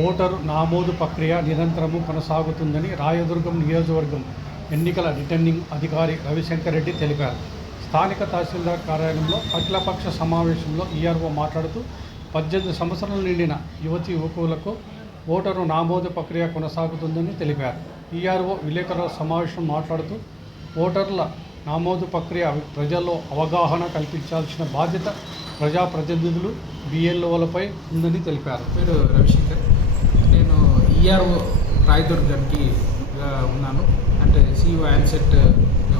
Voter నామోదు ప్రక్రియ నిరంతరము కొనసాగుతుందని రాయదుర్గం నియోజకవర్గం ఎన్నికల రిటర్నింగ్ అధికారి రవిశంకర్ రెడ్డి తెలిపారు. స్థానిక తహసీల్దార్ కార్యాలయంలో అఖిలపక్ష సమావేశంలో ఈఆర్ఓ మాట్లాడుతూ పద్దెనిమిది సంవత్సరాలు నిండిన యువతి యువకులకు ఓటరు నామోదు ప్రక్రియ కొనసాగుతుందని తెలిపారు. ఈఆర్ఓ విలేకరుల సమావేశం మాట్లాడుతూ ఓటర్ల నమోదు ప్రక్రియ ప్రజల్లో అవగాహన కల్పించాల్సిన బాధ్యత ప్రజాప్రతినిధులు బిఎల్ఓలపై ఉందని తెలిపారు. పేరు రవిశంకర్. నేను ఈఆర్ఓ రాయదుర్గానికి ఉన్నాను. అంటే సిఇఓ యాన్సెట్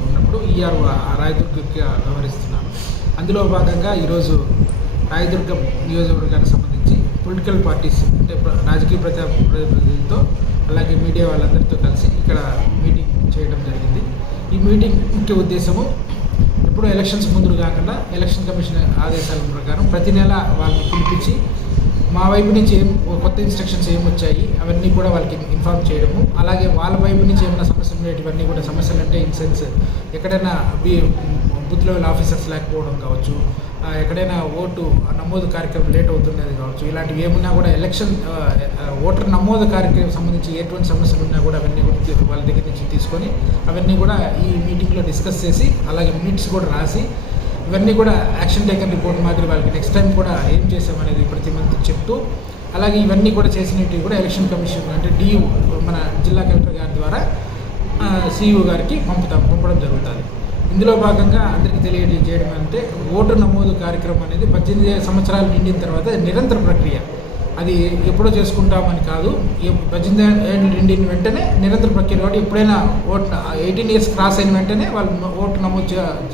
ఉన్నప్పుడు ఈఆర్ఓ రాయదుర్గకి వ్యవహరిస్తున్నాను. అందులో భాగంగా ఈరోజు రాయదుర్గం నియోజకవర్గానికి సంబంధించి పొలిటికల్ పార్టీస్ అంటే రాజకీయ ప్రజా ప్రతినిధులతో అలాగే మీడియా వాళ్ళందరితో కలిసి ఇక్కడ మీటింగ్ చేయడం జరిగింది. ఈ మీటింగ్ ముఖ్య ఉద్దేశము ఎప్పుడు ఎలక్షన్స్ ముందు కాకుండా ఎలక్షన్ కమిషన్ ఆదేశాల ప్రకారం ప్రతి నెల వాళ్ళని పిలిపించి మా వైపు నుంచి ఏం కొత్త ఇన్స్ట్రక్షన్స్ ఏం వచ్చాయి అవన్నీ కూడా వాళ్ళకి ఇన్ఫార్మ్ చేయడము. అలాగే వాళ్ళ వైపు నుంచి ఏమైనా సమస్యలు ఉండేటివన్నీ కూడా సమస్యలు అంటే ఇన్ సెన్స్ ఎక్కడైనా బి బూత్ లెవెల్ ఆఫీసర్స్ లేకపోవడం కావచ్చు ఎక్కడైనా ఓటు నమోదు కార్యక్రమం లేట్ అవుతున్నది కావచ్చు. ఇలాంటివి ఏమున్నా కూడా ఎలక్షన్ ఓటర్ నమోదు కార్యక్రమం సంబంధించి ఎటువంటి సమస్యలు ఉన్నా కూడా అవన్నీ కూడా వాళ్ళ దగ్గర నుంచి తీసుకొని అవన్నీ కూడా ఈ మీటింగ్లో డిస్కస్ చేసి అలాగే మినిట్స్ కూడా రాసి ఇవన్నీ కూడా యాక్షన్ టేకన్ రిపోర్ట్ మాదిరి వాళ్ళకి నెక్స్ట్ టైం కూడా ఏం చేసామనేది ప్రతి మంత్ చెప్తూ అలాగే ఇవన్నీ కూడా చేసినవి కూడా ఎలక్షన్ కమిషన్ అంటే డియు మన జిల్లా కలెక్టర్ గారి ద్వారా సిఇఓ గారికి పంపుతాం పంపడం జరుగుతుంది. ఇందులో భాగంగా అందరికీ తెలియజేయడం అంటే ఓటు నమోదు కార్యక్రమం అనేది పద్దెనిమిది సంవత్సరాలు నిండిన తర్వాత నిరంతర ప్రక్రియ. అది ఎప్పుడో చేసుకుంటామని కాదు పద్దెనిమిది ఏళ్ళు నిండిన వెంటనే నిరంతర ప్రక్రియ. కాబట్టి ఎప్పుడైనా ఓటు ఎయిటీన్ ఇయర్స్ క్రాస్ అయిన వెంటనే వాళ్ళు ఓటు నమోదు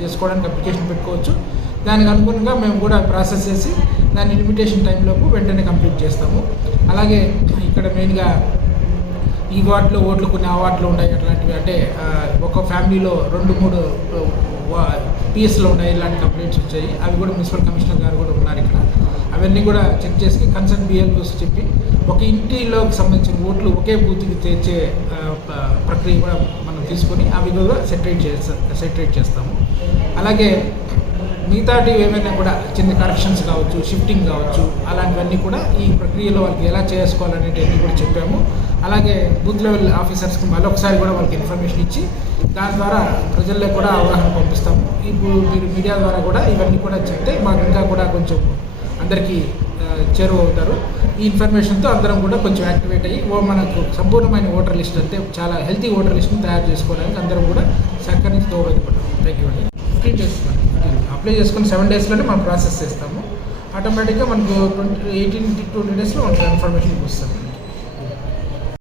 చేసుకోవడానికి అప్లికేషన్ పెట్టుకోవచ్చు. దానికి అనుగుణంగా మేము కూడా ప్రాసెస్ చేసి దాని లిమిటేషన్ టైంలోపు వెంటనే కంప్లీట్ చేస్తాము. అలాగే ఇక్కడ మెయిన్గా ఈ వార్డులో ఓట్లు కొన్ని ఆ వార్డులో ఉన్నాయి అట్లాంటివి. అంటే ఒక ఫ్యామిలీలో రెండు మూడు పిఎస్లో ఉన్నాయి ఇలాంటి కంప్లైంట్స్ వచ్చాయి. అవి కూడా మున్సిపల్ కమిషనర్ గారు కూడా ఉన్నారు ఇక్కడ. అవన్నీ కూడా చెక్ చేసి కన్సర్న్ బిఎల్ఓస్ చెప్పి ఒక ఇంటిలోకి సంబంధించిన ఓట్లు ఒకే బూత్కి తెచ్చే ప్రక్రియ కూడా మనం తీసుకొని అవి కూడా సెటరేట్ చేస్తా సెటరేట్ చేస్తాము. అలాగే మిగతాటివి ఏమైనా కూడా చిన్న కరెక్షన్స్ కావచ్చు షిఫ్టింగ్ కావచ్చు అలాంటివన్నీ కూడా ఈ ప్రక్రియలో వాళ్ళకి ఎలా చేసుకోవాలనేటివన్నీ కూడా చెప్పాము. అలాగే బూత్ లెవెల్ ఆఫీసర్స్కి మరొకసారి కూడా వాళ్ళకి ఇన్ఫర్మేషన్ ఇచ్చి దాని ద్వారా ప్రజల్లో కూడా అవగాహన పంపిస్తాము. ఇప్పుడు మీరు మీడియా ద్వారా కూడా ఇవన్నీ కూడా చెప్తే మాకు ఇంకా కూడా కొంచెం అందరికీ చేరువ అవుతారు. ఈ ఇన్ఫర్మేషన్తో అందరం కూడా కొంచెం యాక్టివేట్ అయ్యి ఓ మనకు సంపూర్ణమైన ఓటర్ లిస్ట్ అంటే చాలా హెల్తీ ఓటర్ లిస్ట్ని తయారు చేసుకోవడానికి అందరం కూడా సహకరించి దోహదపడతాం థ్యాంక్ యూ అండి. అప్లై చేసుకుని సెవెన్ డేస్లోనే మనం ప్రాసెస్ చేస్తాము. ఆటోమేటిక్గా మనకు ట్వంటీ ఎయిటీన్ ట్వంటీ డేస్లో మనకు ఇన్ఫర్మేషన్ వస్తుంది.